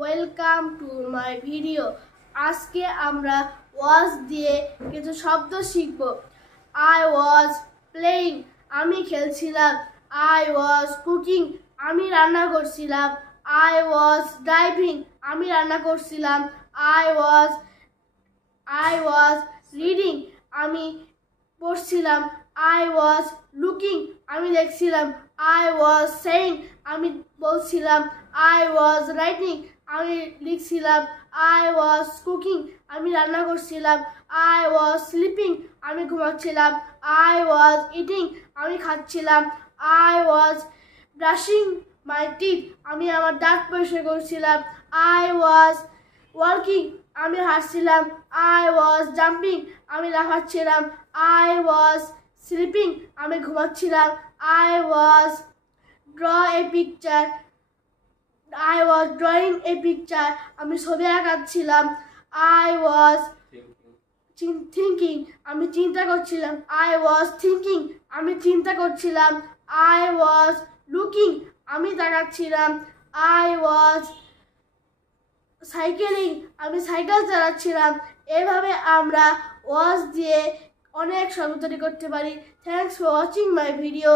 Welcome to my video. আজকে আমরা ওয়াজ দিয়ে কিছু শব্দ শিখব। আই ওয়াজ প্লেইং, আমি খেলছিলাম। আই ওয়াজ কুকিং, আমি রান্না করছিলাম। আই ওয়াজ ড্রাইভিং, আমি রান্না করছিলাম। আই ওয়াজ রিডিং, আমি পড়ছিলাম। আই ওয়াজ লুকিং, আমি দেখছিলাম। আই ওয়াজ সেইং, আমি বলছিলাম। আই ওয়াজ রাইটিং, আমি লিখছিলাম। আই ওয়াজ কুকিং, আমি রান্না করছিলাম। আই ওয়াজ স্লিপিং, আমি ঘুমাচ্ছিলাম। আই ওয়াজ ইটিং, আমি খাচ্ছিলাম। I was brushing my teeth, আমি আমার দাঁত পরিষ্কার করছিলাম। আই ওয়াজ ওয়াকিং, আমি হাঁটছিলাম। আই ওয়াজ জাম্পিং, আমি লাফাচ্ছিলাম। আই ওয়াজ স্লিপিং, আমি ঘুমাচ্ছিলাম। I was drawing a picture, আমি ছবি আঁকাচ্ছিলাম। আই ওয়াজ থিঙ্কিং, আমি চিন্তা করছিলাম। আই ওয়াজ থিঙ্কিং, আমি চিন্তা করছিলাম। আই ওয়াজ লুকিং, আমি তাকাচ্ছিলাম। আই ওয়াজ সাইকেলিং, আমি সাইকেল চালাচ্ছিলাম। এভাবে আমরা ওয়াজ দিয়ে অনেক শব্দ তৈরি করতে পারি। Thanks for watching my video.